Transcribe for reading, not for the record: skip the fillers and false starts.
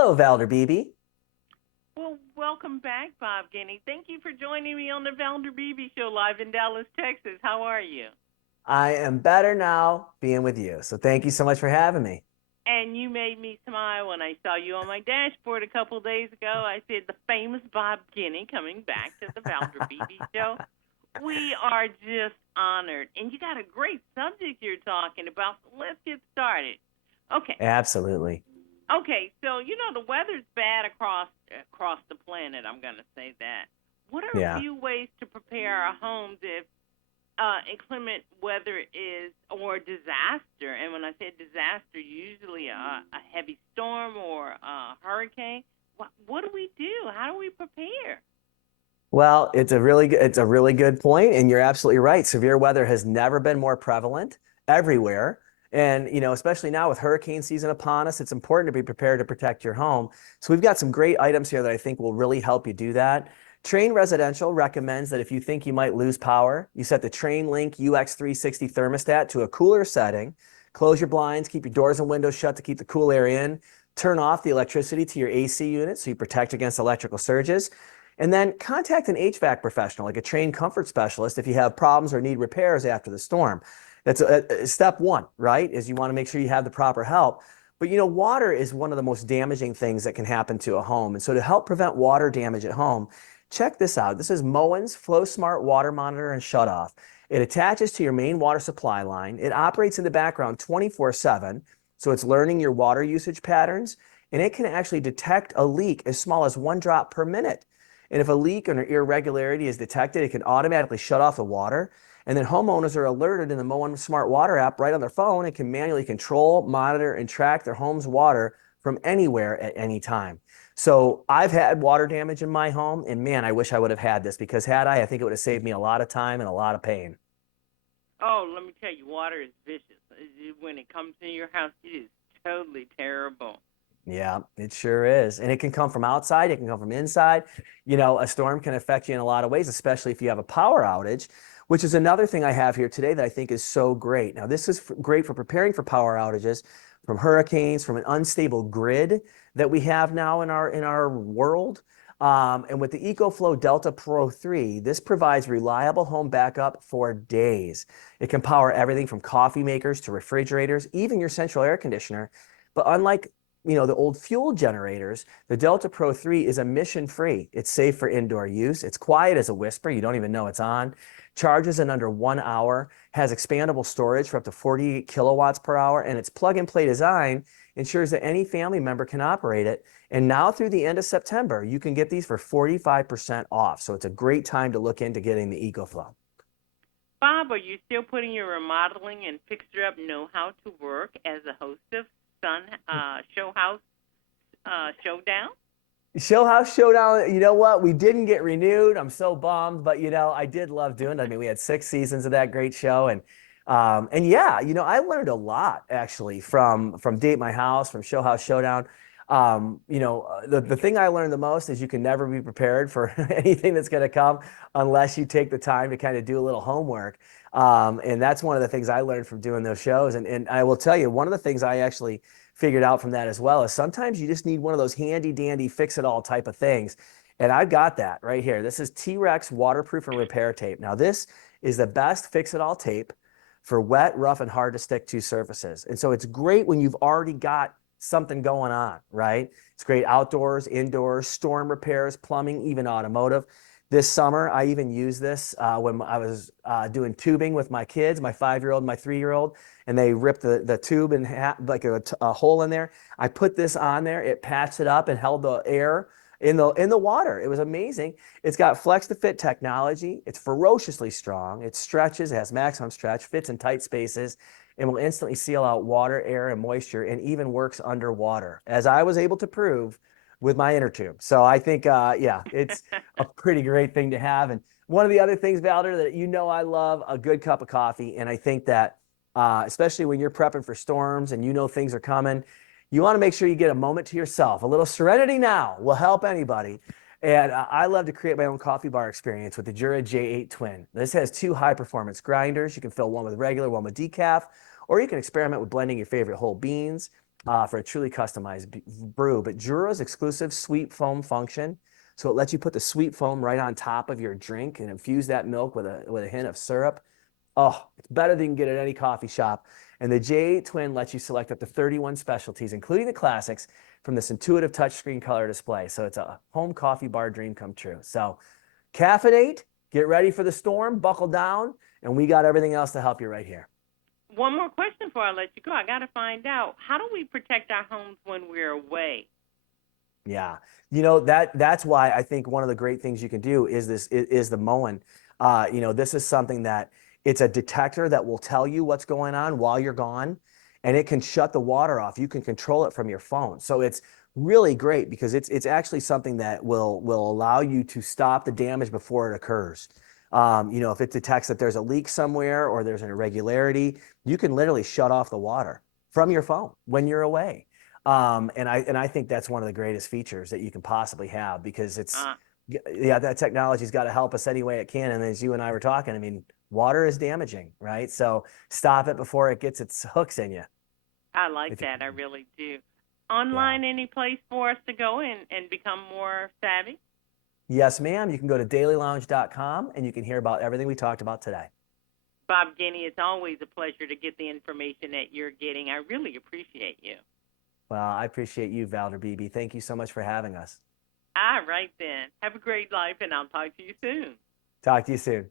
Hello, Valder Beebe. Well, welcome back, Bob Guiney. Thank you for joining me on the Valder Beebe Show live in Dallas, Texas. How are you? I am better now being with you. So thank you so much for having me. And you made me smile when I saw you on my dashboard a couple of days ago. I said, the famous Bob Guiney coming back to the Valder Beebe Show. We are just honored. And you got a great subject you're talking about. So let's get started. Okay. Absolutely. Okay, so the weather's bad across the planet. I'm going to say that. What are a Yeah. few ways to prepare our homes if inclement weather is or disaster? And when I say disaster, usually a heavy storm or a hurricane. What do we do? How do we prepare? Well, it's a really good point, and you're absolutely right. Severe weather has never been more prevalent everywhere. And especially now with hurricane season upon us, it's important to be prepared to protect your home. So we've got some great items here that I think will really help you do that. Train Residential recommends that if you think you might lose power, you set the Train Link UX360 thermostat to a cooler setting, close your blinds, keep your doors and windows shut to keep the cool air in, turn off the electricity to your AC unit so you protect against electrical surges. And then contact an HVAC professional, like a trained comfort specialist, if you have problems or need repairs after the storm. That's step one, right? Is you want to make sure you have the proper help. But water is one of the most damaging things that can happen to a home. And so to help prevent water damage at home, check this out. This is Moen's Flow Smart Water Monitor and Shutoff. It attaches to your main water supply line. It operates in the background 24/7. So it's learning your water usage patterns, and it can actually detect a leak as small as 1 drop per minute. And if a leak or an irregularity is detected, it can automatically shut off the water. And then homeowners are alerted in the Moen Smart Water app right on their phone and can manually control, monitor, and track their home's water from anywhere at any time. So I've had water damage in my home, and man, I wish I would have had this, because had I think it would have saved me a lot of time and a lot of pain. Oh, let me tell you, water is vicious. When it comes in your house, it is totally terrible. Yeah, it sure is. And it can come from outside, it can come from inside. A storm can affect you in a lot of ways, especially if you have a power outage, which is another thing I have here today that I think is so great. Now, this is great for preparing for power outages from hurricanes, from an unstable grid that we have now in our world. And with the EcoFlow Delta Pro 3, this provides reliable home backup for days. It can power everything from coffee makers to refrigerators, even your central air conditioner. But unlike the old fuel generators, the Delta Pro 3 is emission free. It's safe for indoor use. It's quiet as a whisper. You don't even know it's on. Charges in under 1 hour, has expandable storage for up to 48 kilowatts per hour, and its plug and play design ensures that any family member can operate it. And now through the end of September, you can get these for 45% off. So it's a great time to look into getting the EcoFlow. Bob, are you still putting your remodeling and fixture up know-how to work as a host of Sun Show House Showdown? Show House Showdown, you know what? We didn't get renewed. I'm so bummed, but I did love doing it. I mean, we had 6 seasons of that great show, and yeah, I learned a lot actually from Date My House, from Show House Showdown. The thing I learned the most is you can never be prepared for anything that's going to come unless you take the time to kind of do a little homework. And that's one of the things I learned from doing those shows. And I will tell you, one of the things I actually figured out from that as well is sometimes you just need one of those handy dandy fix it all type of things. And I've got that right here. This is T-Rex waterproof and repair tape. Now, this is the best fix it all tape for wet, rough, and hard to stick to surfaces. And so it's great when you've already got something going on, right? It's great outdoors, indoors, storm repairs, plumbing, even automotive. This summer, I even used this when I was doing tubing with my kids, my 5-year-old, my 3-year-old, and they ripped the tube in half, like a hole in there. I put this on there, it patched it up and held the air in the water. It was amazing. It's got flex to fit technology. It's ferociously strong. It stretches, it has maximum stretch, fits in tight spaces, and will instantly seal out water, air, and moisture, and even works underwater, as I was able to prove with my inner tube. So I think, yeah, it's a pretty great thing to have. And one of the other things, Valder, that I love a good cup of coffee. And I think that, especially when you're prepping for storms and things are coming, you want to make sure you get a moment to yourself. A little serenity now will help anybody. And I love to create my own coffee bar experience with the Jura J8 Twin. This has 2 high-performance grinders. You can fill one with regular, one with decaf, or you can experiment with blending your favorite whole beans. for a truly customized brew. But Jura's exclusive sweet foam function, so it lets you put the sweet foam right on top of your drink and infuse that milk with a hint of syrup. Oh, it's better than you can get at any coffee shop. And the J8 Twin lets you select up to 31 specialties, including the classics, from this intuitive touchscreen color display. So it's a home coffee bar dream come true. So caffeinate, get ready for the storm, buckle down, and we got everything else to help you right here. One more question before I let you go. I got to find out, how do we protect our homes when we're away? Yeah. That's why I think one of the great things you can do is the Moen. This is something that it's a detector that will tell you what's going on while you're gone, and it can shut the water off. You can control it from your phone. So it's really great because it's actually something that will allow you to stop the damage before it occurs. If it detects that there's a leak somewhere or there's an irregularity, you can literally shut off the water from your phone when you're away. And I think that's one of the greatest features that you can possibly have because Uh, yeah, that technology's got to help us any way it can. And as you and I were talking, I mean, water is damaging, right? So stop it before it gets its hooks in you. I like If you that. I really do. yeah. Online, any place for us to go and become more savvy? Yes, ma'am. You can go to dailylounge.com and you can hear about everything we talked about today. Bob Guiney, it's always a pleasure to get the information that you're getting. I really appreciate you. Well, I appreciate you, Valder BB. Thank you so much for having us. All right, then. Have a great life, and I'll talk to you soon. Talk to you soon.